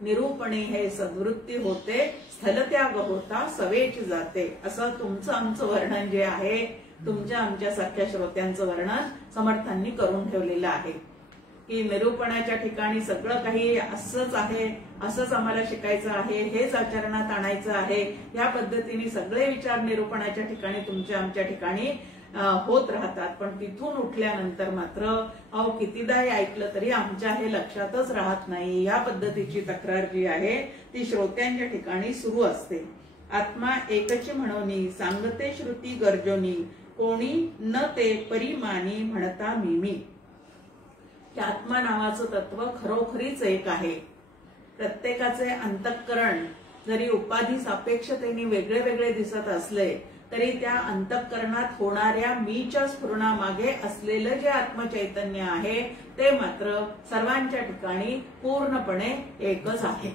निरूपणे हे सद्वृत्ती होते स्थलत्याग होता सवेच जाते. असं तुमचं आमचं वर्णन जे आहे तुमच्या आमच्या सारख्या श्रोत्यांचं वर्णन समर्थांनी करून ठेवलेलं आहे. की निरूपणाच्या ठिकाणी सगळं काही असंच आहे, असंच आम्हाला शिकायचं आहे, हेच आचरणात आणायचं आहे, या पद्धतीने सगळे विचार निरूपणाच्या ठिकाणी तुमच्या आमच्या ठिकाणी होत राहतात. पण तिथून उठल्यानंतर मात्र अहो कितीदाही ऐकलं तरी आमच्या हे लक्षातच राहत नाही, या पद्धतीची तक्रार जी आहे ती श्रोत्यांच्या ठिकाणी सुरू असते. आत्मा एकची म्हणोनी सांगते श्रुती गर्जोनी, कोणी न ते परिमानी म्हणता मी. आत्मा नावाचं तत्व खरोखरीच एक आहे. प्रत्येकाचे अंतःकरण जरी उपाधी सापेक्षतेने वेगळे वेगळे दिसत असले तरी त्या अंतःकरणात होणाऱ्या मीच्या स्फुरणामागे असलेलं जे आत्मचैतन्य आहे ते मात्र सर्वांच्या ठिकाणी पूर्णपणे एकच आहे.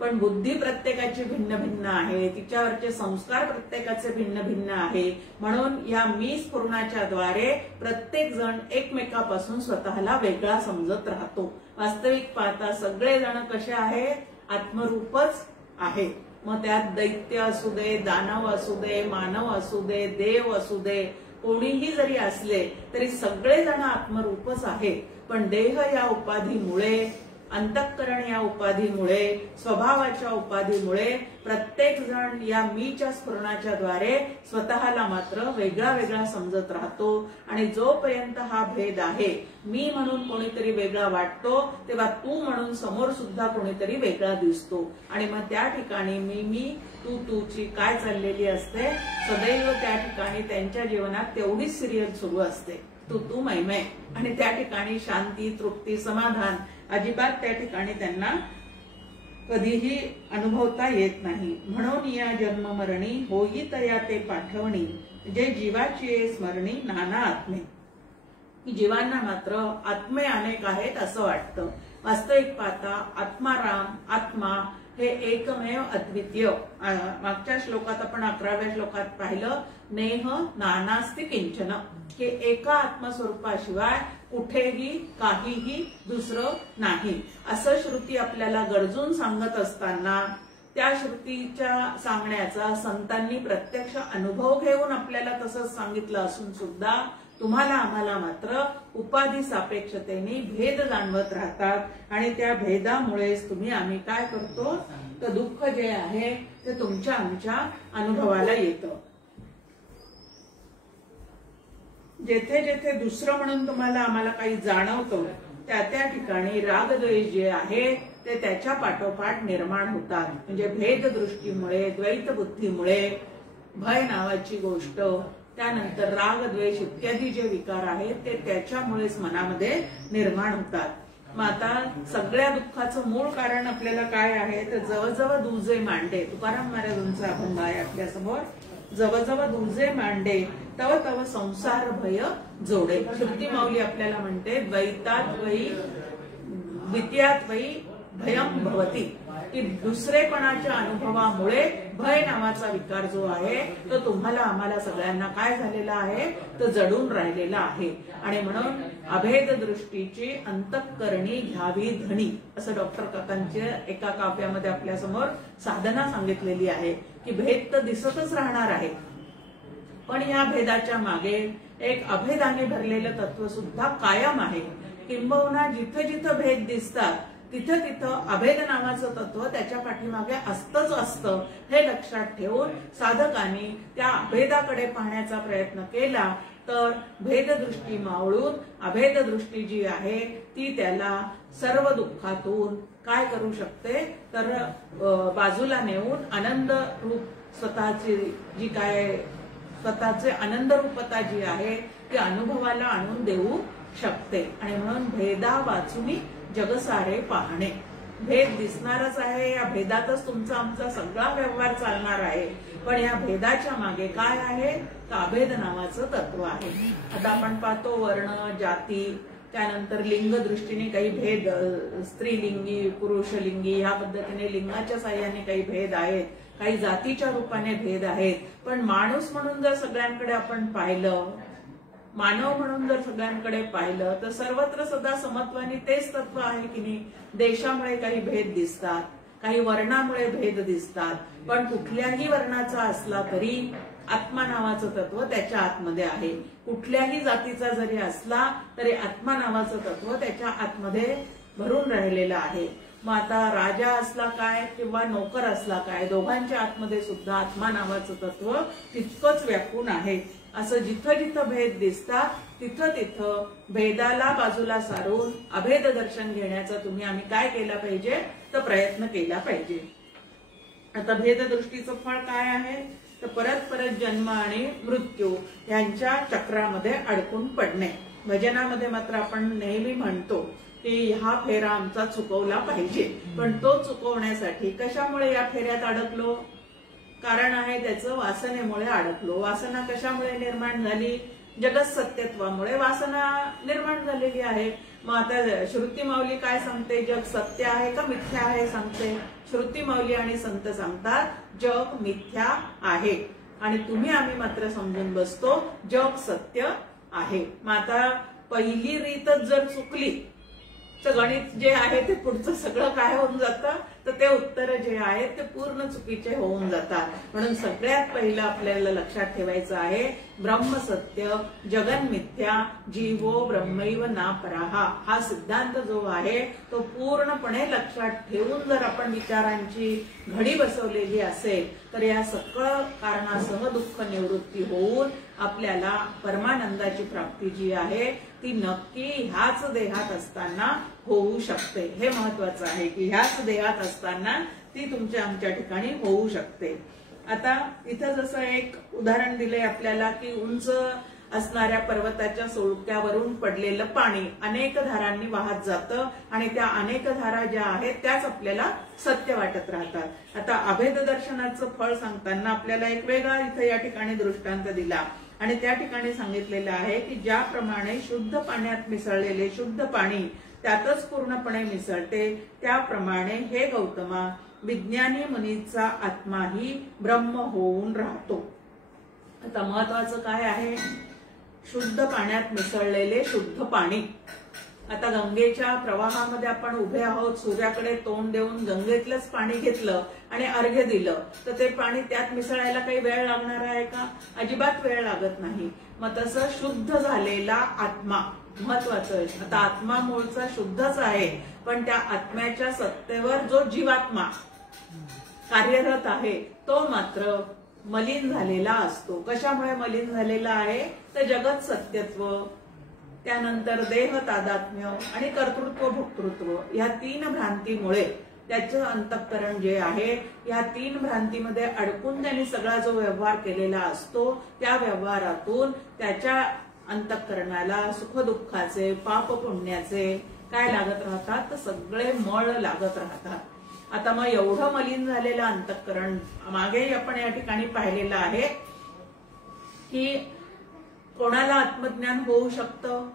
पण बुद्धी प्रत्येकाची भिन्न भिन्न आहे, तिच्यावरचे संस्कार प्रत्येकाचे भिन्न भिन्न आहे. म्हणून या मी स्फुरणाच्या द्वारे प्रत्येक जण एकमेकापासून स्वतःला वेगळा समजत राहतो. वास्तविक पाहता सगळेजण कसे आहेत, आत्मरूपच आहे. मग त्यात दैत्य असू दे, दानव असू दे, मानव असू दे, देव असू दे, कोणीही जरी असले तरी सगळेजण आत्मरूपच आहे. पण देह या उपाधीमुळे, अंतःकरण या उपाधीमुळे, स्वभावाच्या उपाधीमुळे प्रत्येक जण या मीच्या स्फुरणाच्या द्वारे स्वतःला मात्र वेगळा वेगळा समजत राहतो. आणि जोपर्यंत हा भेद आहे, मी म्हणून कोणीतरी वेगळा वाटतो तेव्हा तू म्हणून समोर सुद्धा कोणीतरी वेगळा दिसतो. आणि मग त्या ठिकाणी मी तू तूची काय चाललेली असते, सदैव त्या ठिकाणी त्यांच्या जीवनात तेवढीच सिरियल सुरू असते, तू तू मै. आणि त्या ठिकाणी शांती, तृप्ती, समाधान अजिबात त्या ठिकाणी त्यांना कधीही अनुभवता येत नाही. म्हणून या जन्ममरणी होई तया ते पाठवणी, जे जीवाची स्मरणी नाना आत्मे. जीवांना मात्र आत्मे अनेक आहेत असं वाटतं. वास्तविक पाहता आत्माराम, आत्मा हे एकमेव अद्वितीय. मागच्या श्लोकात आपण 11व्या श्लोकात पाहिलं, नेह नानास्ति किंचन, हे एका आत्मस्वरूपाशिवाय कुठेही काहीही दुसरं नाही असं श्रुती आपल्याला गरजून सांगत असताना त्या श्रुतीच्या सांगण्याचा संतांनी प्रत्यक्ष अनुभव घेऊन आपल्याला तसंच सांगितलं असून सुद्धा तुम्हाला आम्हाला मात्र उपाधी सापेक्षतेने भेद जाणवत राहतात. आणि त्या भेदामुळेच तुम्ही आम्ही काय करतो तर दुःख जे आहे ते तुमच्या आमच्या अनुभवाला येतं. जेथे जेथे दुसरं म्हणून तुम्हाला आम्हाला काही जाणवतं त्या त्या ठिकाणी रागद्वेष जे आहे ते त्याच्या पाठोपाठ निर्माण होतात. म्हणजे भेद दृष्टीमुळे, द्वैत बुद्धीमुळे, भय नावाची गोष्ट, त्यानंतर रागद्वेष इत्यादी जे विकार आहेत ते त्याच्यामुळेच मनामध्ये निर्माण होतात. मग आता सगळ्या दुःखाचं मूळ कारण आपल्याला काय आहे तर जवळजवळ दुजे मांडे, तुकाराम महाराजांचा अभंग आहे आपल्यासमोर, जवळजवळ दुजे मांडे तव तव संसार भय जोडे. श्रुती माऊली आपल्याला म्हणते, द्वैतात वै द्वितीयात वै भयम भवती, की दुसरेपणाच्या अनुभवामुळे भय नावाचा विकार जो आहे तो तुम्हाला आम्हाला सगळ्यांना काय झालेला आहे तर जडून राहिलेला आहे. आणि म्हणून अभेद दृष्टीची अंतःकरणी घ्यावी धणी, असं डॉक्टर काकांच्या एका काव्यामध्ये आपल्या समोर साधना सांगितलेली आहे की भेद तर दिसतच राहणार आहे, पण या भेदाच्या मागे एक अभेदाने भरलेलं तत्व सुद्धा कायम आहे. किंबहुना जिथं जिथं भेद दिसतात तिथं तिथं अभेद नावाचं तत्व त्याच्या पाठीमागे असतंच असतं. हे लक्षात ठेवून साधकांनी त्या अभेदाकडे पाहण्याचा प्रयत्न केला तर भेददृष्टी मावळून अभेद दृष्टी जी आहे ती त्याला सर्व दुःखातून काय करू शकते तर बाजूला नेऊन आनंद रूप स्वतःची जी काय स्वतःचे आनंद रूपता जी आहे ती अनुभवाला आणून देऊ शकते. आणि म्हणून भेदा वाचूनी जगसारे पाहणे, भेद दिसणारच आहे, या भेदातच तुमचा आमचा सगळा व्यवहार चालणार आहे. पण या भेदाच्या मागे काय आहे तर अभेद नावाचं तत्व आहे. आता आपण पाहतो वर्ण, जाती, त्यानंतर लिंग दृष्टीने काही भेद, स्त्रीलिंगी, पुरुषलिंगी, ह्या पद्धतीने लिंगाच्या साह्याने काही भेद आहेत, काही जातीच्या रूपाने भेद आहेत. पण माणूस म्हणून जर सगळ्यांकडे आपण पाहिलं, मानव म्हणून जर सगळ्यांकडे पाहिलं तर सर्वत्र सदा समत्वाने तेच तत्व आहे की नाही. देशामुळे काही भेद दिसतात, काही वर्णामुळे भेद दिसतात, पण कुठल्याही वर्णाचा असला तरी आत्मा नावाचं तत्व त्याच्या आतमध्ये आहे. कुठल्याही जातीचा जरी असला तरी आत्मा नावाचं तत्व त्याच्या आतमध्ये भरून राहिलेलं आहे. मग आता राजा असला काय किंवा नोकर असला काय, दोघांच्या आतमध्ये सुद्धा आत्मा नावाचं तत्व तितकंच व्यापून आहे. असं जिथं जिथं भेद दिसतात तिथं तिथं भेदाला बाजूला सारून अभेद दर्शन घेण्याचा आम्ही काय केला पाहिजे तर प्रयत्न केला पाहिजे. आता भेददृष्टीचं फळ काय आहे तर परत परत जन्म आणि मृत्यू यांच्या चक्रामध्ये अडकून पडणे. भजनामध्ये मात्र आपण नेहमी म्हणतो की हा फेरा आमचा चुकवला पाहिजे, पण तो चुकवण्यासाठी कशामुळे या फेऱ्यात अडकलो? कारण आहे त्याचं वासनेमुळे अडकलो. वासना कशामुळे निर्माण झाली? जगत सत्यत्वामुळे वासना निर्माण झालेली आहे. मग आता श्रुती माऊली काय सांगते? जग सत्य आहे का मिथ्या आहे सांगते. श्रुती माऊली आणि संत सांगतात जग मिथ्या आहे, आणि आम्ही मात्र समजून बसतो जग सत्य आहे. मग आता पहिली रीतच जर चुकली तर गणित जे आहे ते पुढचं सगळं काय होऊन जातं तर ते उत्तर जे आहेत ते पूर्ण चुकीचे होऊन जातात. म्हणून सगळ्यात पहिलं आपल्याला लक्षात ठेवायचं आहे ब्रह्म सत्य जगन मिथ्या जीवो ब्रह्मैव ना पराहा. हा सिद्धांत जो आहे तो पूर्णपणे लक्षात ठेवून जर आपण विचारांची घडी बसवलेली असेल तर या सगळं कारणासह दुःख निवृत्ती होऊन आपल्याला परमानंदाची प्राप्ती जी आहे ती नक्की ह्याच देहात असताना होऊ शकते. हे महत्वाचं आहे की ह्याच देहात असताना ती आमच्या ठिकाणी होऊ शकते. आता इथं जसं एक उदाहरण दिलंय आपल्याला की उंच असणाऱ्या पर्वताच्या सोळक्यावरून पडलेलं पाणी अनेक धारांनी वाहत जातं आणि त्या अनेक धारा ज्या आहेत त्याच आपल्याला सत्य वाटत राहतात. आता अभेद दर्शनाचं फळ सांगताना आपल्याला एक वेगळा इथं या ठिकाणी दृष्टांत दिला आणि त्या ठिकाणी सांगितलेलं आहे की ज्याप्रमाणे शुद्ध पाण्यात मिसळलेले शुद्ध पाणी त्यातच पूर्णपणे मिसळते, त्याप्रमाणे हे गौतमा विज्ञानी मुनीचा आत्माही ब्रह्म होऊन राहतो. आता महत्वाचं काय आहे? शुद्ध पाण्यात मिसळलेले शुद्ध पाणी. आता गंगेच्या प्रवाहामध्ये आपण उभे आहोत, सूर्याकडे तोंड देऊन गंगेतलंच पाणी घेतलं आणि अर्घ्य दिलं तर ते पाणी त्यात मिसळायला काही वेळ लागणार आहे का? अजिबात वेळ लागत नाही. मग तसं शुद्ध झालेला आत्मा महत्वाचं आहे. आता आत्मा मूळचा शुद्धच आहे, पण त्या आत्म्याच्या सत्तेवर जो जीवात्मा कार्यरत आहे तो मात्र मलिन झालेला असतो. कशामुळे मलिन झालेला आहे तर जगत सत्यत्व, त्यानंतर देह तादात्म्य आणि कर्तृत्व भोक्तृत्व या तीन भ्रांतीमुळे त्याचं अंतःकरण जे आहे या तीन भ्रांतीमध्ये अडकून त्यांनी सगळा जो व्यवहार केलेला असतो त्या व्यवहारातून त्याच्या अंतःकरणाला सुखदुःखाचे पाप पुण्याचे काय लागत राहतात तर सगळे मळ लागत राहतात. आता मग एवढं मलिन झालेलं अंतःकरण मागेही आपण या ठिकाणी पाहिलेलं आहे की कोणाला आत्मज्ञान होऊ शकतं.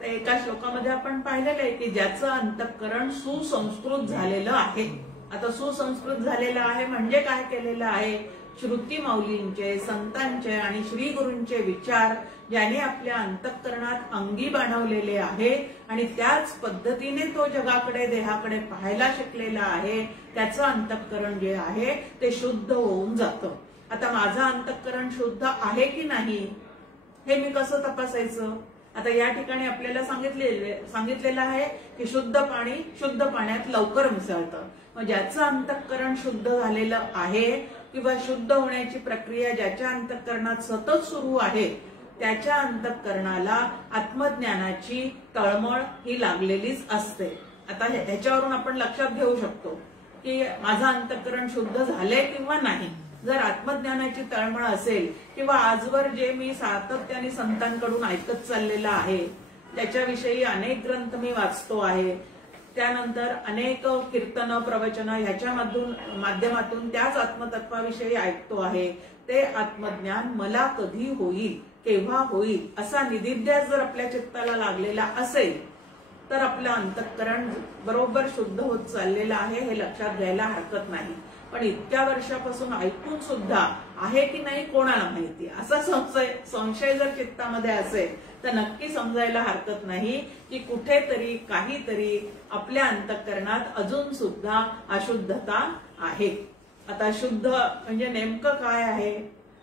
तर एका श्लोकामध्ये आपण पाहिलेलं आहे की ज्याचं अंतःकरण सुसंस्कृत झालेलं आहे. आता सुसंस्कृत झालेलं आहे म्हणजे काय केलेलं आहे? श्रुती माऊलींचे संतांचे आणि श्री गुरूंचे विचार ज्याने आपल्या अंतःकरणात अंगी बाणवलेले आहे आणि त्याच पद्धतीने तो जगाकडे देहाकडे पाहायला शिकलेला आहे, त्याचं अंतःकरण जे आहे ते शुद्ध होऊन जातं. आता माझं अंतःकरण शुद्ध आहे की नाही हे मी कसं तपासायचं? आता या ठिकाणी आपल्याला सांगितलेलं आहे की शुद्ध पाणी शुद्ध पाण्यात लवकर मिसळतं. मग ज्याचं अंतःकरण शुद्ध झालेलं आहे किंवा शुद्ध होण्याची प्रक्रिया ज्याच्या अंतःकरणात सतत सुरू आहे त्याच्या अंतःकरणाला आत्मज्ञानाची तळमळ ही लागलेलीच असते. आता ह्याच्यावरून आपण लक्षात घेऊ शकतो की माझं अंतःकरण शुद्ध झालंय किंवा नाही. जर आत्मज्ञानाची तळमळ असेल किंवा आजवर जे मी सातत्याने संतांकडून ऐकत चाललेलं आहे त्याच्याविषयी अनेक ग्रंथ मी वाचतो आहे, त्यानंतर अनेक कीर्तन प्रवचन ह्याच्या माध्यमातून त्याच आत्मतत्वाविषयी ऐकतो आहे, ते आत्मज्ञान मला कधी होईल केव्हा होईल असा निदिध्यास जर आपल्या चित्ताला लागलेला असेल तर आपलं अंतःकरण बरोबर शुद्ध होत चाललेलं आहे हे लक्षात घ्यायला हरकत नाही. पण इतक्या वर्षापासून ऐकून सुद्धा आहे की नाही कोणाला माहिती, असा संशय जर चित्तामध्ये असेल तर नक्की समजायला हरकत नाही की कुठेतरी काहीतरी आपल्या अंतःकरणात अजून सुद्धा अशुद्धता आहे. आता शुद्ध म्हणजे नेमकं काय आहे,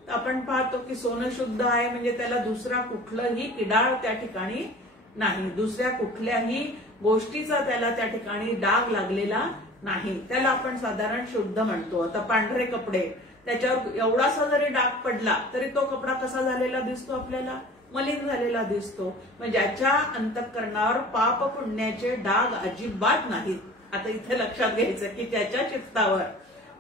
तर आपण पाहतो की सोनं शुद्ध आहे म्हणजे त्याला दुसरा कुठलंही किडाळ त्या ठिकाणी नाही, दुसऱ्या कुठल्याही गोष्टीचा त्याला त्या ठिकाणी डाग लागलेला नाही, त्याला आपण साधारण शुद्ध म्हणतो. आता पांढरे कपडे, त्याच्यावर एवढासा जरी डाग पडला तरी तो कपडा कसा झालेला दिसतो, आपल्याला मलिन झालेला दिसतो. म्हणजे ज्याच्या अंतःकरणावर पाप पुण्याचे डाग अजिबात नाहीत. आता इथे लक्षात घ्यायचं की त्याच्या चित्तावर,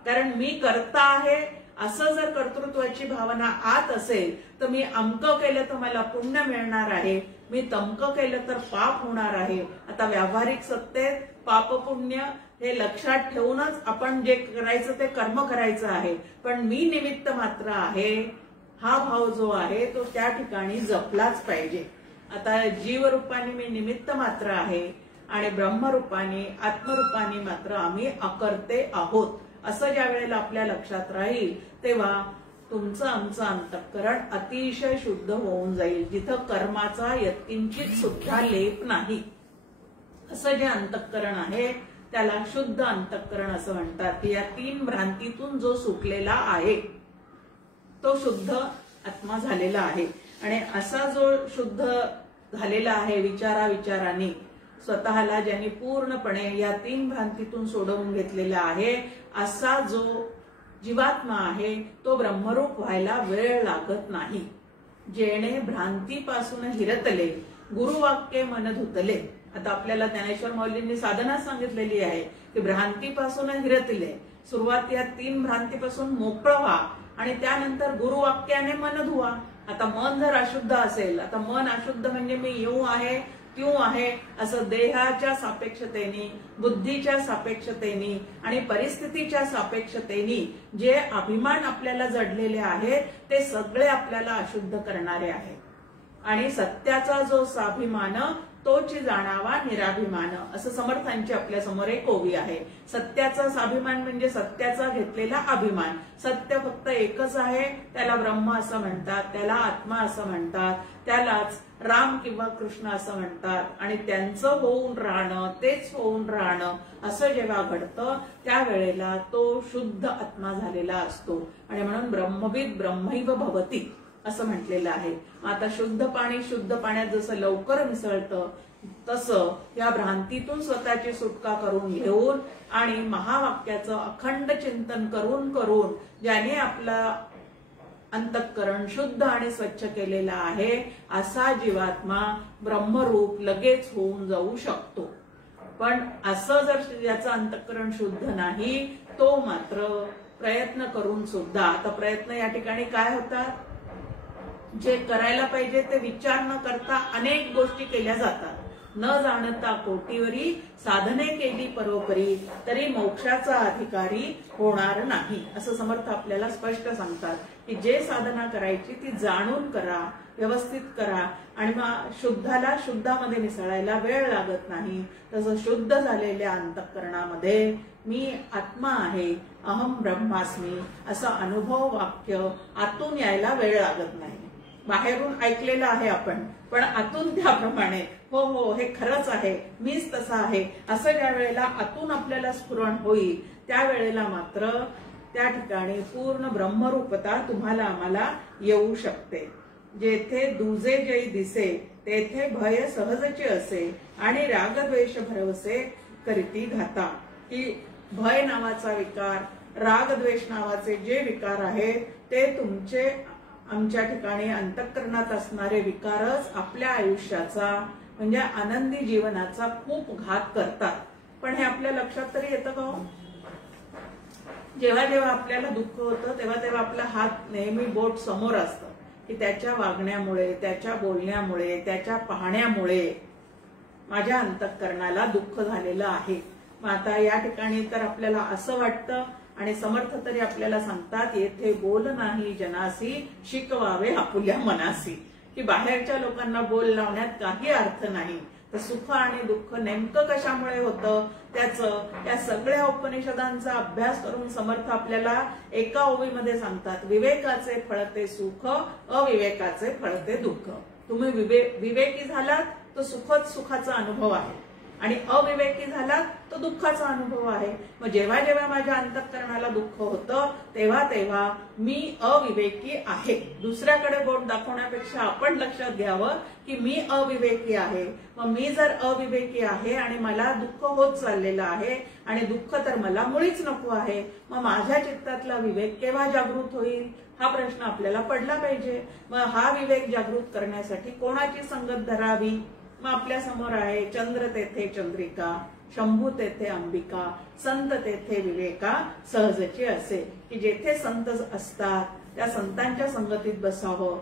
कारण मी करता आहे असं जर कर्तृत्वाची भावना आत असेल तर मी अमकं केलं तर मला पुण्य मिळणार आहे, मी तमकं केलं तर पाप होणार आहे. आता व्यावहारिक सत्तेत पाप पुण्य हे लक्षात ठेवूनच आपण जे करायचं ते कर्म करायचं आहे. पण मी निमित्त मात्र आहे हा भाव जो आहे तो त्या ठिकाणी जपलाच पाहिजे. आता जीवरूपाने मी निमित्त मात्र आहे आणि ब्रह्मरूपाने आत्मरूपाने मात्र आम्ही अकर्ते आहोत, असं ज्या वेळेला आपल्या लक्षात राहील तेव्हा तुमचं आमचं अंतःकरण अतिशय शुद्ध होऊन जाईल. जिथं कर्माचा यत्किंचित सुद्धा लेप नाही असं जे अंतःकरण आहे त्याला शुद्ध अंतःकरण असं म्हणतात. की या 3 भ्रांतीतून जो सुटलेला आहे तो शुद्ध आत्मा झालेला आहे. आणि असा जो शुद्ध झालेला आहे विचाराने स्वतःला ज्यांनी पूर्णपणे या 3 भ्रांतीतून सोडवून घेतलेला आहे, असा जो जीवात्मा आहे तो ब्रह्मरूप व्हायला वेळ लागत नाही. जेणे भ्रांतीपासून हिरतले गुरुवाक्य मन धुतले. आता आपल्याला ज्ञानेश्वर माऊलींनी साधना सांगितलेली आहे की भ्रांतीपासून हिरतले, सुरुवात या 3 भ्रांतीपासून मोकळं व्हा आणि त्यानंतर गुरुवाक्याने मन धुवा. आता मन जर अशुद्ध असेल, आता मन अशुद्ध म्हणजे मी येऊ आहे त्यों आहे असं देहाच्या सापेक्षतेने, बुद्धीच्या सापेक्षतेने आणि परिस्थितीच्या सापेक्षतेने जे अभिमान आपल्याला जडलेले आहेत ते सगळे आपल्याला अशुद्ध करणारे आहे. आणि सत्याचा जो स्वाभिमान तोची जाणावा निराभिमान, असं समर्थांची आपल्या समोर एक ओवी आहे. सत्याचा स्वाभिमान म्हणजे सत्याचा घेतलेला अभिमान. सत्य फक्त एकच आहे, त्याला ब्रह्म असं म्हणतात, त्याला आत्मा असं म्हणतात, त्यालाच राम किंवा कृष्ण असं म्हणतात. आणि त्यांचं होऊन राहणं, तेच होऊन राहणं असं जेव्हा घडतं त्यावेळेला तो शुद्ध आत्मा झालेला असतो. आणि म्हणून ब्रह्मविद ब्रह्मैव भवति असं म्हटलेलं आहे. आता शुद्ध पाणी शुद्ध पाण्यात जसं लवकर मिसळतं तसं या भ्रांतीतून स्वतःची सुटका करून घेऊन आणि महावाक्याचं अखंड चिंतन करून करून ज्याने आपलं अंतःकरण शुद्ध आणि स्वच्छ केलेला आहे असा जीवात्मा ब्रह्मरूप लगेच होऊन जाऊ शकतो. पण असं जर ज्याचं अंतःकरण शुद्ध नाही तो मात्र प्रयत्न करून सुद्धा, आता प्रयत्न या ठिकाणी काय होतात, जे करायला पाहिजे ते विचार न करता अनेक गोष्टी केल्या जातात. न जाणता कोटीवरी साधने केली परोपरी तरी मोक्षाचा अधिकारी होणार नाही, असं समर्थ आपल्याला स्पष्ट सांगतात. की जे साधना करायची ती जाणून करा, व्यवस्थित करा आणि मग शुद्धाला शुद्धामध्ये मिसळायला वेळ लागत नाही. तसं शुद्ध झालेल्या अंतःकरणामध्ये मी आत्मा आहे, अहम ब्रह्मास्मी असं अनुभव वाक्य आतून यायला वेळ लागत नाही. बाहेरून ऐकलेलं आहे आपण, पण आतून त्याप्रमाणे हो हो हे खरंच आहे, मीच तसा आहे असं ज्या वेळेला आतून आपल्याला स्फुरण होईल त्यावेळेला मात्र त्या ठिकाणी पूर्ण ब्रह्मरूपता तुम्हाला आम्हाला येऊ शकते. जेथे दुजे जय दिसे तेथे भय सहजचे असे आणि रागद्वेष भरवसे करीती घाता. की भय नावाचा विकार, रागद्वेष नावाचे जे विकार आहेत ते तुमचे आमच्या ठिकाणी अंतःकरणात असणारे विकारच आपल्या आयुष्याचा म्हणजे आनंदी जीवनाचा खूप घात करतात. पण हे आपल्या लक्षात तरी येतं का? जेव्हा जेव्हा आपल्याला दुःख होतं तेव्हा तेव्हा आपला हात नेहमी बोट समोर असतं की त्याच्या वागण्यामुळे, त्याच्या बोलण्यामुळे, त्याच्या पाहण्यामुळे माझ्या अंतःकरणाला दुःख झालेलं आहे. मग आता या ठिकाणी तर आपल्याला असं वाटतं आणि समर्थ तरी आपल्याला सांगतात येथे बोल नाही जनासी शिकवावे आपुल्या मनासी. की बाहेरच्या लोकांना बोल लावण्यात काही अर्थ नाही, तर सुख आणि दुःख नेमकं कशामुळे होतं त्याचं या सगळ्या उपनिषदांचा अभ्यास करून समर्थ आपल्याला एका ओवीमध्ये सांगतात, विवेकाचे फळते सुख, अविवेकाचे फळते दुःख. तुम्ही विवेकी झालात तर सुखच सुखाचा अनुभव आहे आणि अविवेकी झालात तर दुःखाचा अनुभव आहे. मग जेव्हा जेव्हा माझ्या अंतःकरणाला दुःख होतं तेव्हा तेव्हा मी अविवेकी आहे. दुसऱ्याकडे बोट दाखवण्यापेक्षा आपण लक्षात घ्यावं की मी अविवेकी आहे. मग मी जर अविवेकी आहे आणि मला दुःख होत चाललेलं आहे आणि दुःख तर मला मुळीच नको आहे, मग माझ्या चित्तातला विवेक केव्हा जागृत होईल हा प्रश्न आपल्याला पडला पाहिजे. मग हा विवेक जागृत करण्यासाठी कोणाची संगत धरावी? मग आपल्या समोर आहे, चंद्र तेथे चंद्रिका, शंभू तेथे अंबिका, संत तेथे विवेका सहजची असे, की जेथे संत असतात त्या संतांच्या संगतीत बसावं.